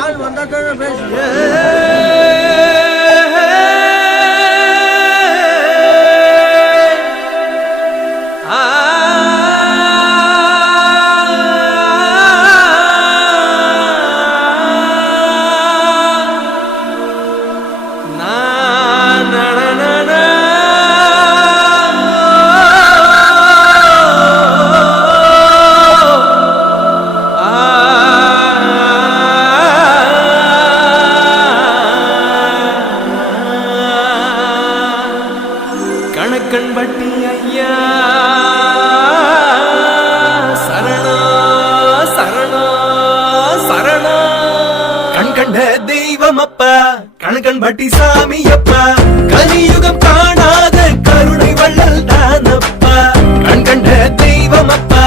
ஆள் வந்தா பேசு. கண்பட்டி ஐயா சரணா சரணா சரணா. கண்கண்ட தெய்வம் அப்பா கண்கண்பட்டி சாமி அப்பா கலியுகம் காணாத கருணை வள்ளல் தானப்பா. கண்கண்ட தெய்வம் அப்பா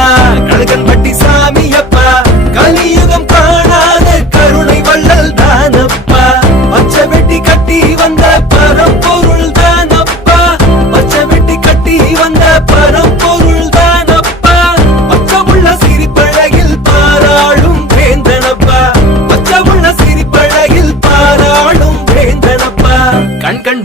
கண்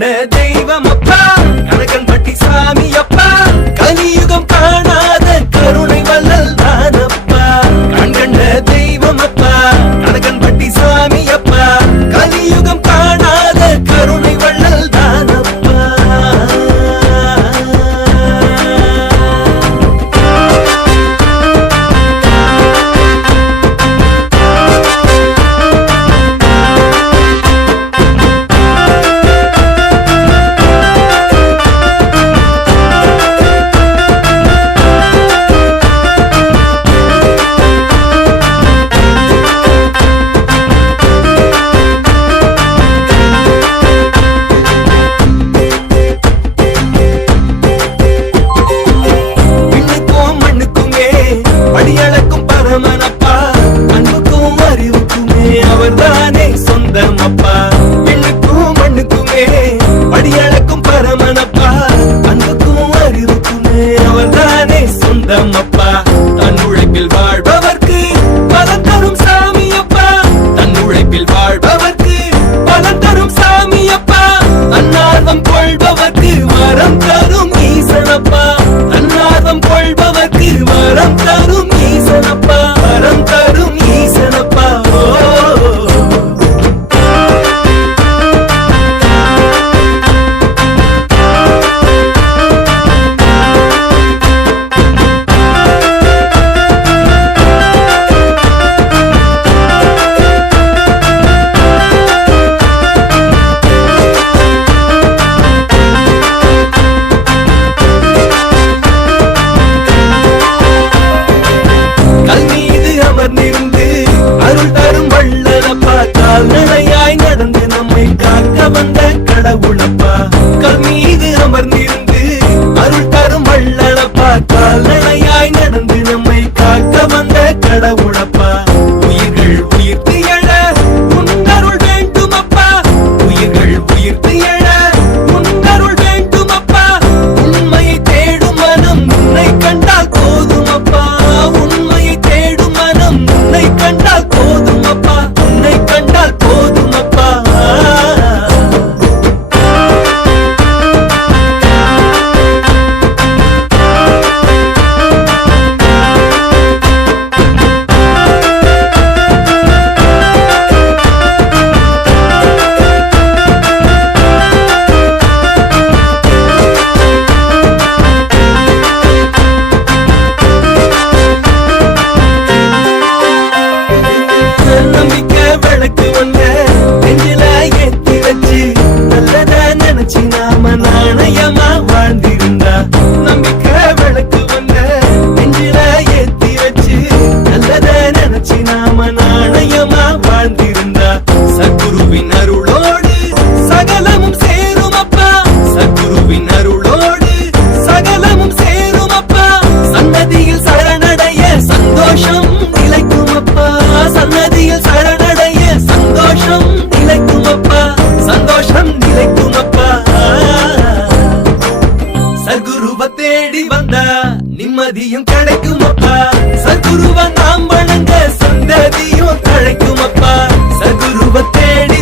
அப்பா. சத்குருவ நாம் வணங்க சந்ததியும் தழைக்கும் அப்பா. சத்குருவ தேடி